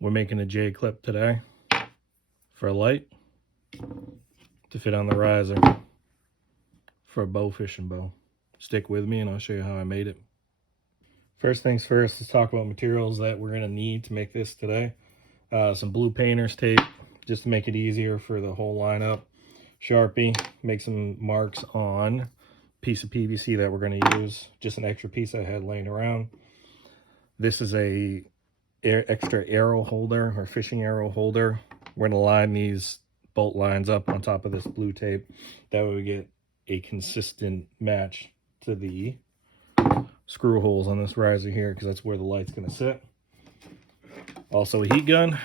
We're making a J-clip today for a light to fit on the riser for a bow fishing bow. Stick with me and I'll show you how I made it. First things first, let's talk about materials that we're going to need to make this today. Some blue painter's tape just to make it easier for the whole lineup. Sharpie, make some marks on a piece of PVC that we're going to use. Just an extra piece I had laying around. This is a extra arrow holder or fishing arrow holder. We're going to line these bolt lines up on top of this blue tape. That way we get a consistent match to the screw holes on this riser here, because that's where the light's going to sit. Also a heat gun.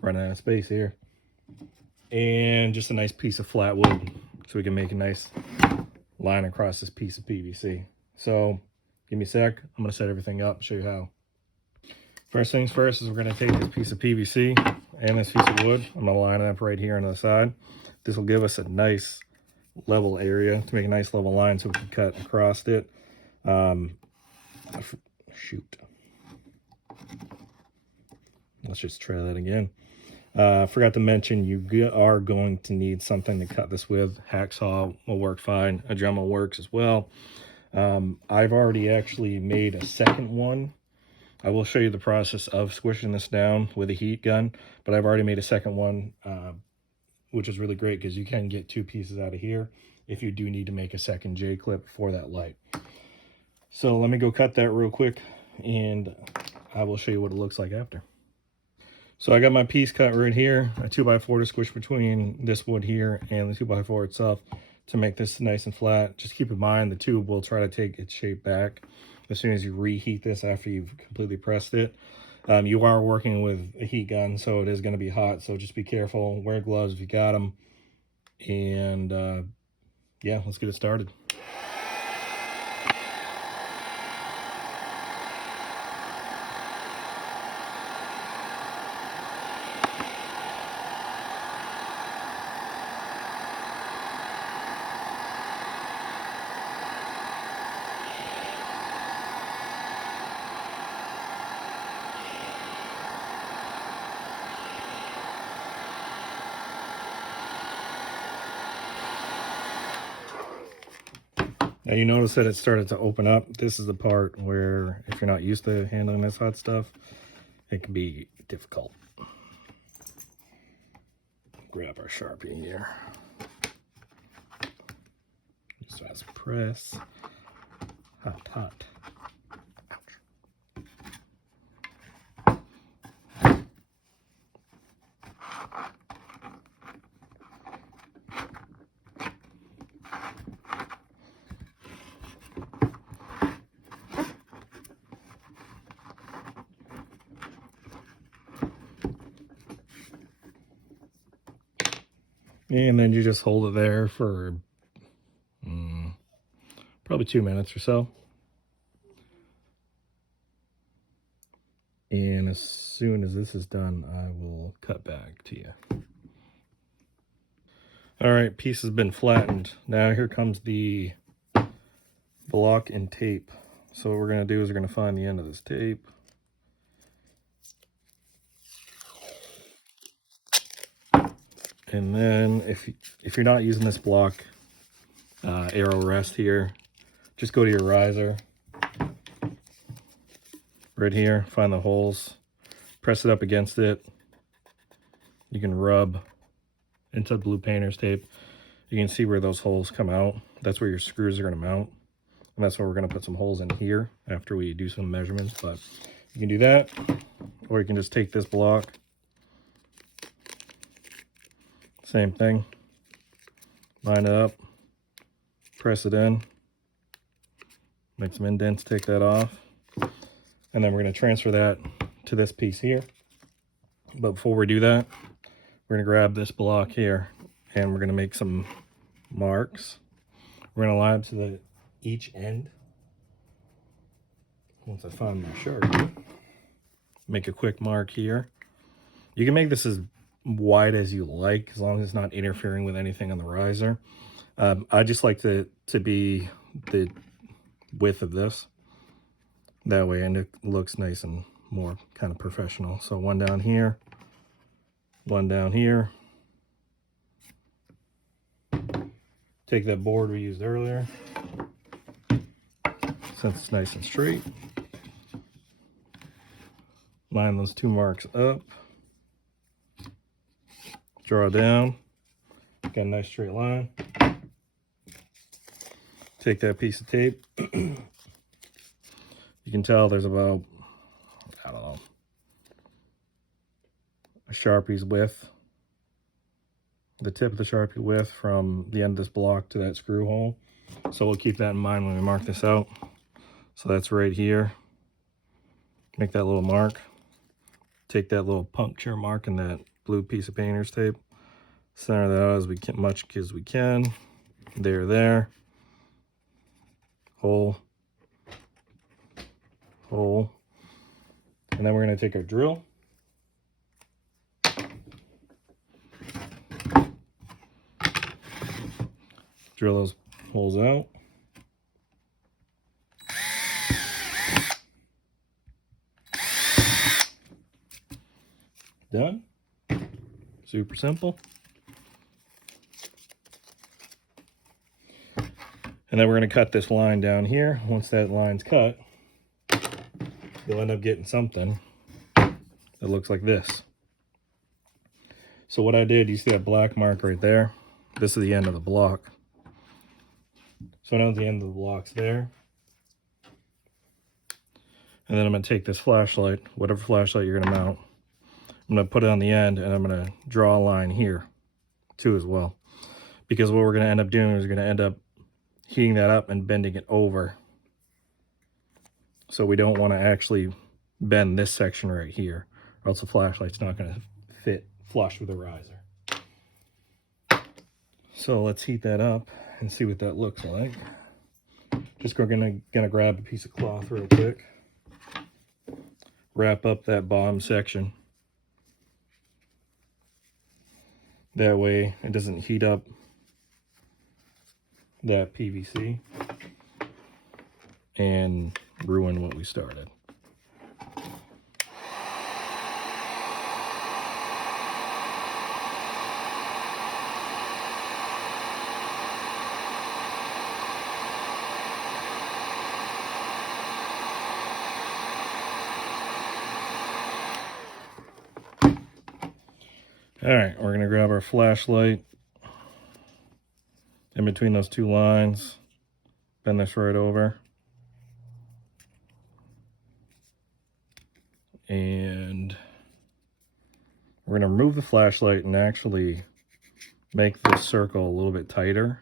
Running out of space here. And just a nice piece of flat wood so we can make a nice line across this piece of PVC. So give me a sec. I'm going to set everything up, show you how. First things first is we're going to take this piece of PVC and this piece of wood. I'm going to line it up right here on the side. This will give us a nice level area to make a nice level line so we can cut across it. Shoot. Let's just try that again. Forgot to mention you are going to need something to cut this with. Hacksaw will work fine. A Dremel works as well. I've already actually made a second one. I will show you the process of squishing this down with a heat gun, but I've already made a second one, which is really great because you can get two pieces out of here if you do need to make a second J-clip for that light. So let me go cut that real quick and I will show you what it looks like after. So I got my piece cut right here, a 2x4 to squish between this wood here and the 2x4 itself to make this nice and flat. Just keep in mind the tube will try to take its shape back as soon as you reheat this after you've completely pressed it. You are working with a heat gun, so it is going to be hot, so just be careful. Wear gloves if you got them. And yeah, let's get it started. Now you notice that it started to open up. This is the part where if you're not used to handling this hot stuff, it can be difficult. Grab our Sharpie here. Just fast press. Hot, hot. And then you just hold it there for probably 2 minutes or so. And as soon as this is done, I will cut back to you. All right, piece has been flattened. Now here comes the block and tape. So what we're going to do is we're going to find the end of this tape. And then if you're not using this block arrow rest here, just go to your riser right here, find the holes, press it up against it. You can rub into blue painter's tape. You can see where those holes come out. That's where your screws are going to mount. And that's where we're going to put some holes in here after we do some measurements. But you can do that, or you can just take this block. Same thing. Line it up. Press it in. Make some indents, take that off. And then we're going to transfer that to this piece here. But before we do that, we're going to grab this block here and we're going to make some marks. We're going to line up to each end. Once I find my Sharpie, make a quick mark here. You can make this as wide as you like, as long as it's not interfering with anything on the riser. I just like to be the width of this. That way, and it looks nice and more kind of professional. So one down here, one down here. Take that board we used earlier, since it's nice and straight. Line those two marks up. Draw down. Got a nice straight line. Take that piece of tape. You can tell there's about, I don't know, a Sharpie's width. The tip of the Sharpie width from the end of this block to that screw hole. So we'll keep that in mind when we mark this out. So that's right here. Make that little mark. Take that little puncture mark in that blue piece of painter's tape. Center that out as much as we can. There. Hole. Hole. And then we're going to take our drill. Drill those holes out. Done. Super simple. And then we're going to cut this line down here. Once that line's cut, you'll end up getting something that looks like this. So what I did, you see that black mark right there? This is the end of the block. So now the end of the block's there. And then I'm going to take this flashlight, whatever flashlight you're going to mount, I'm going to put it on the end, and I'm going to draw a line here too as well. Because what we're going to end up doing is we're going to end up heating that up and bending it over. So we don't want to actually bend this section right here, or else the flashlight's not going to fit flush with the riser. So let's heat that up and see what that looks like. Just gonna grab a piece of cloth real quick. Wrap up that bottom section. That way it doesn't heat up that PVC and ruin what we started. All right, we're gonna grab our flashlight in between those two lines, bend this right over, and we're gonna remove the flashlight and actually make this circle a little bit tighter,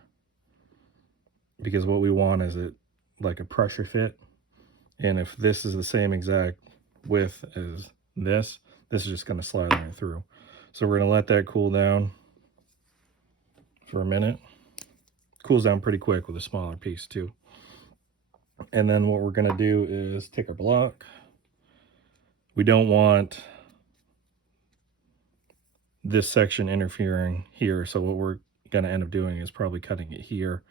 because what we want is it like a pressure fit. And if this is the same exact width as this is just gonna slide right through. So we're gonna let that cool down for a minute. Cools down pretty quick with a smaller piece too. And then what we're gonna do is take our block. We don't want this section interfering here. So what we're gonna end up doing is probably cutting it here.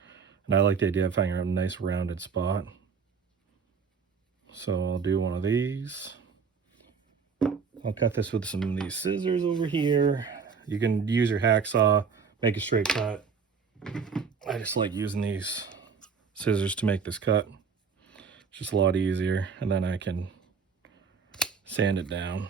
And I like the idea of finding a nice rounded spot. So I'll do one of these. I'll cut this with some of these scissors over here. You can use your hacksaw, make a straight cut. I just like using these scissors to make this cut. It's just a lot easier, and then I can sand it down.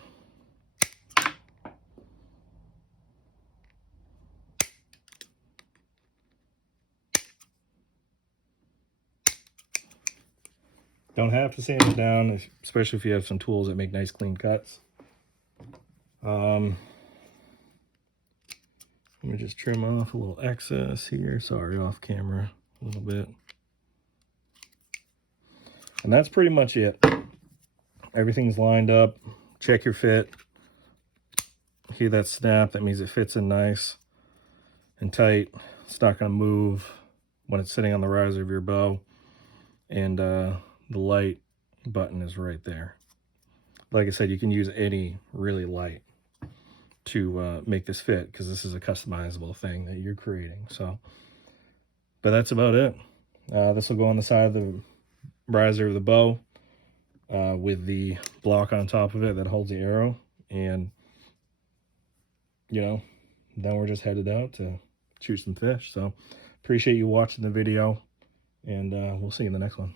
Don't have to sand it down, especially if you have some tools that make nice clean cuts. Let me just trim off a little excess here. Sorry, off camera a little bit. And that's pretty much it. Everything's lined up. Check your fit. Hear that snap? That means it fits in nice and tight. It's not going to move when it's sitting on the riser of your bow. And the light button is right there. Like I said, you can use any really light to make this fit, because this is a customizable thing that you're creating. So, but that's about it. This will go on the side of the riser of the bow. with the block on top of it that holds the arrow. And, you know, then we're just headed out to shoot some fish. So appreciate you watching the video, and we'll see you in the next one.